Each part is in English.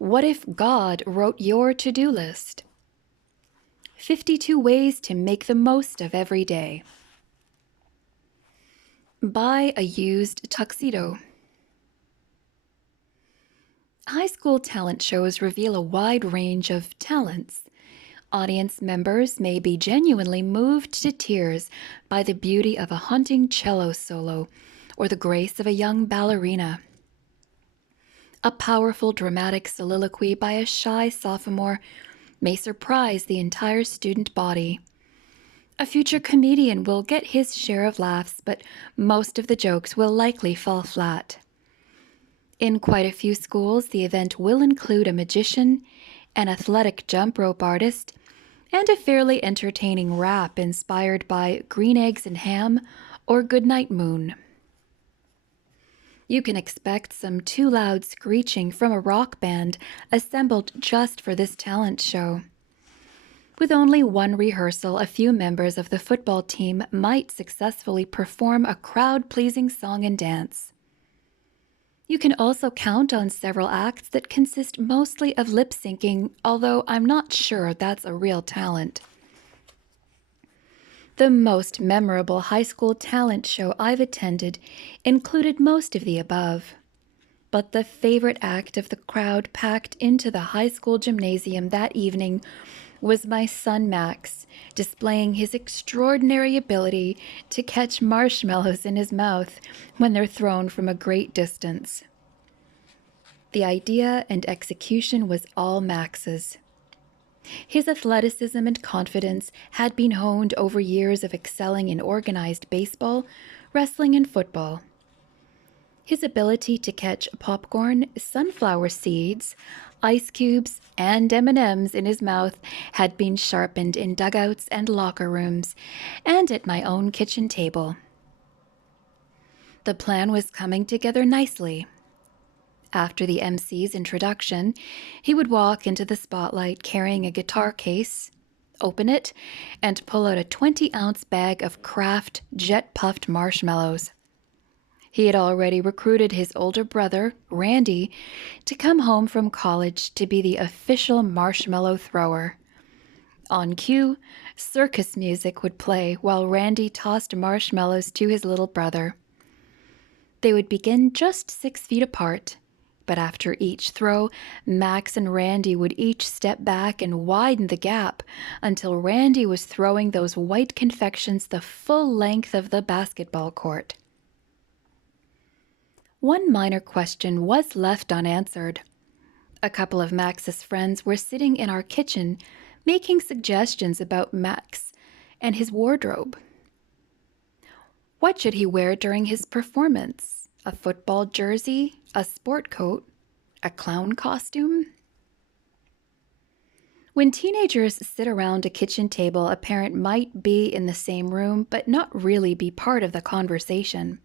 What if God wrote your to-do list? 52 ways to make the most of every day. Buy a used tuxedo. High school talent shows reveal a wide range of talents. Audience members may be genuinely moved to tears by the beauty of a haunting cello solo or the grace of a young ballerina. A powerful dramatic soliloquy by a shy sophomore may surprise the entire student body. A future comedian will get his share of laughs, but most of the jokes will likely fall flat. In quite a few schools, the event will include a magician, an athletic jump rope artist, and a fairly entertaining rap inspired by Green Eggs and Ham or Goodnight Moon. You can expect some too loud screeching from a rock band assembled just for this talent show. With only one rehearsal, a few members of the football team might successfully perform a crowd-pleasing song and dance. You can also count on several acts that consist mostly of lip-syncing, although I'm not sure that's a real talent. The most memorable high school talent show I've attended included most of the above. But the favorite act of the crowd packed into the high school gymnasium that evening was my son Max, displaying his extraordinary ability to catch marshmallows in his mouth when they're thrown from a great distance. The idea and execution was all Max's. His athleticism and confidence had been honed over years of excelling in organized baseball, wrestling, and football. His ability to catch popcorn, sunflower seeds, ice cubes, and M&Ms in his mouth had been sharpened in dugouts and locker rooms, and at my own kitchen table. The plan was coming together nicely. After the MC's introduction, he would walk into the spotlight carrying a guitar case, open it, and pull out a 20-ounce bag of Kraft jet-puffed marshmallows. He had already recruited his older brother, Randy, to come home from college to be the official marshmallow thrower. On cue, circus music would play while Randy tossed marshmallows to his little brother. They would begin just 6 feet apart, but after each throw, Max and Randy would each step back and widen the gap until Randy was throwing those white confections the full length of the basketball court. One minor question was left unanswered. A couple of Max's friends were sitting in our kitchen making suggestions about Max and his wardrobe. What should he wear during his performance? A football jersey? A sport coat? A clown costume? When teenagers sit around a kitchen table, a parent might be in the same room but not really be part of the conversation.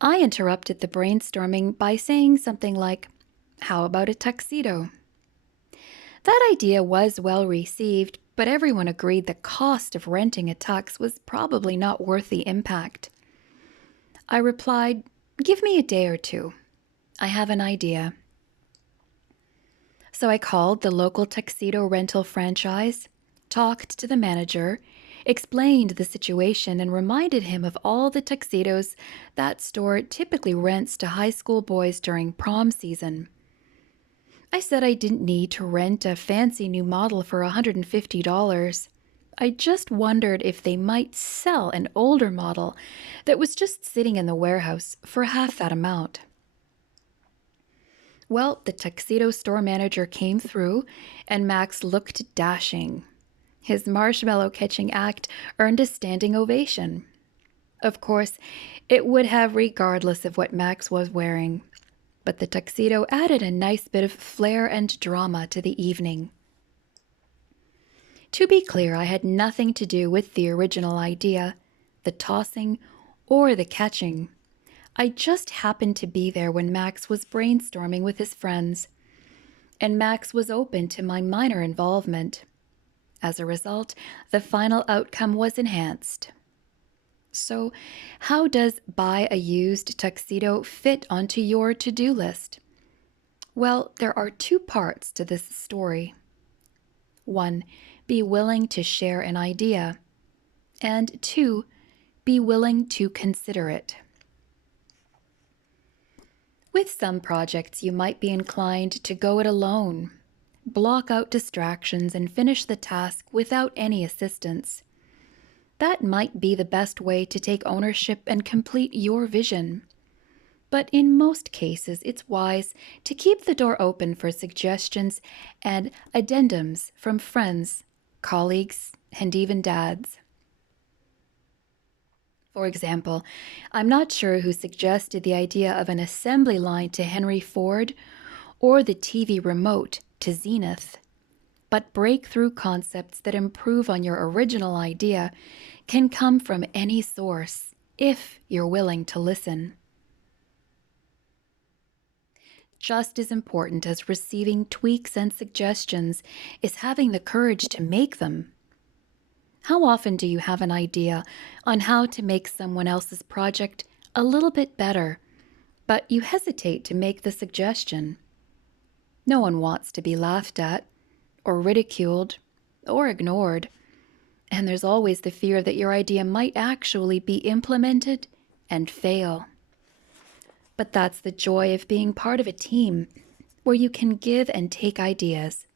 I interrupted the brainstorming by saying something like, "How about a tuxedo?" That idea was well received, but everyone agreed the cost of renting a tux was probably not worth the impact. I replied, "Give me a day or two. I have an idea." So I called the local tuxedo rental franchise, talked to the manager, explained the situation, and reminded him of all the tuxedos that store typically rents to high school boys during prom season. I said I didn't need to rent a fancy new model for $150. I just wondered if they might sell an older model that was just sitting in the warehouse for half that amount. Well, the tuxedo store manager came through, and Max looked dashing. His marshmallow catching act earned a standing ovation. Of course, it would have regardless of what Max was wearing, but the tuxedo added a nice bit of flair and drama to the evening. To be clear, I had nothing to do with the original idea, the tossing, or the catching. I just happened to be there when Max was brainstorming with his friends, and Max was open to my minor involvement. As a result, the final outcome was enhanced. So, how does buy a used tuxedo fit onto your to-do list? Well, there are two parts to this story. One, be willing to share an idea. And two, be willing to consider it. With some projects, you might be inclined to go it alone, block out distractions, and finish the task without any assistance. That might be the best way to take ownership and complete your vision. But in most cases, it's wise to keep the door open for suggestions and addendums from friends, colleagues, and even dads. For example, I'm not sure who suggested the idea of an assembly line to Henry Ford or the TV remote to Zenith, but breakthrough concepts that improve on your original idea can come from any source if you're willing to listen. Just as important as receiving tweaks and suggestions is having the courage to make them. How often do you have an idea on how to make someone else's project a little bit better, but you hesitate to make the suggestion? No one wants to be laughed at, or ridiculed, or ignored. And there's always the fear that your idea might actually be implemented and fail. But that's the joy of being part of a team where you can give and take ideas.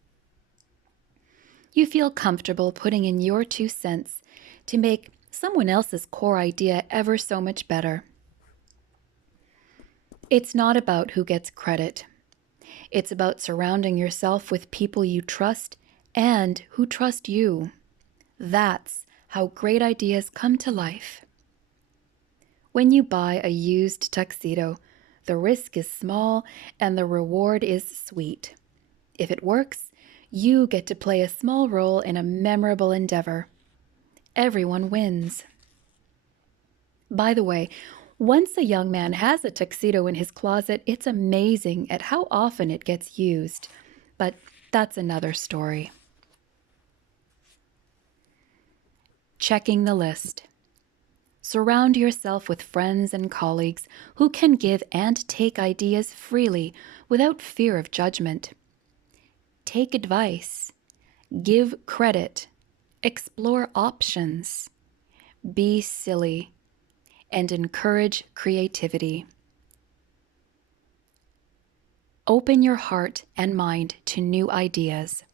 You feel comfortable putting in your 2 cents to make someone else's core idea ever so much better. It's not about who gets credit. It's about surrounding yourself with people you trust and who trust you. That's how great ideas come to life. When you buy a used tuxedo, the risk is small and the reward is sweet. If it works, you get to play a small role in a memorable endeavor. Everyone wins. By the way, once a young man has a tuxedo in his closet, it's amazing at how often it gets used. But that's another story. Checking the list. Surround yourself with friends and colleagues who can give and take ideas freely without fear of judgment. Take advice. Give credit. Explore options. Be silly. And encourage creativity. Open your heart and mind to new ideas.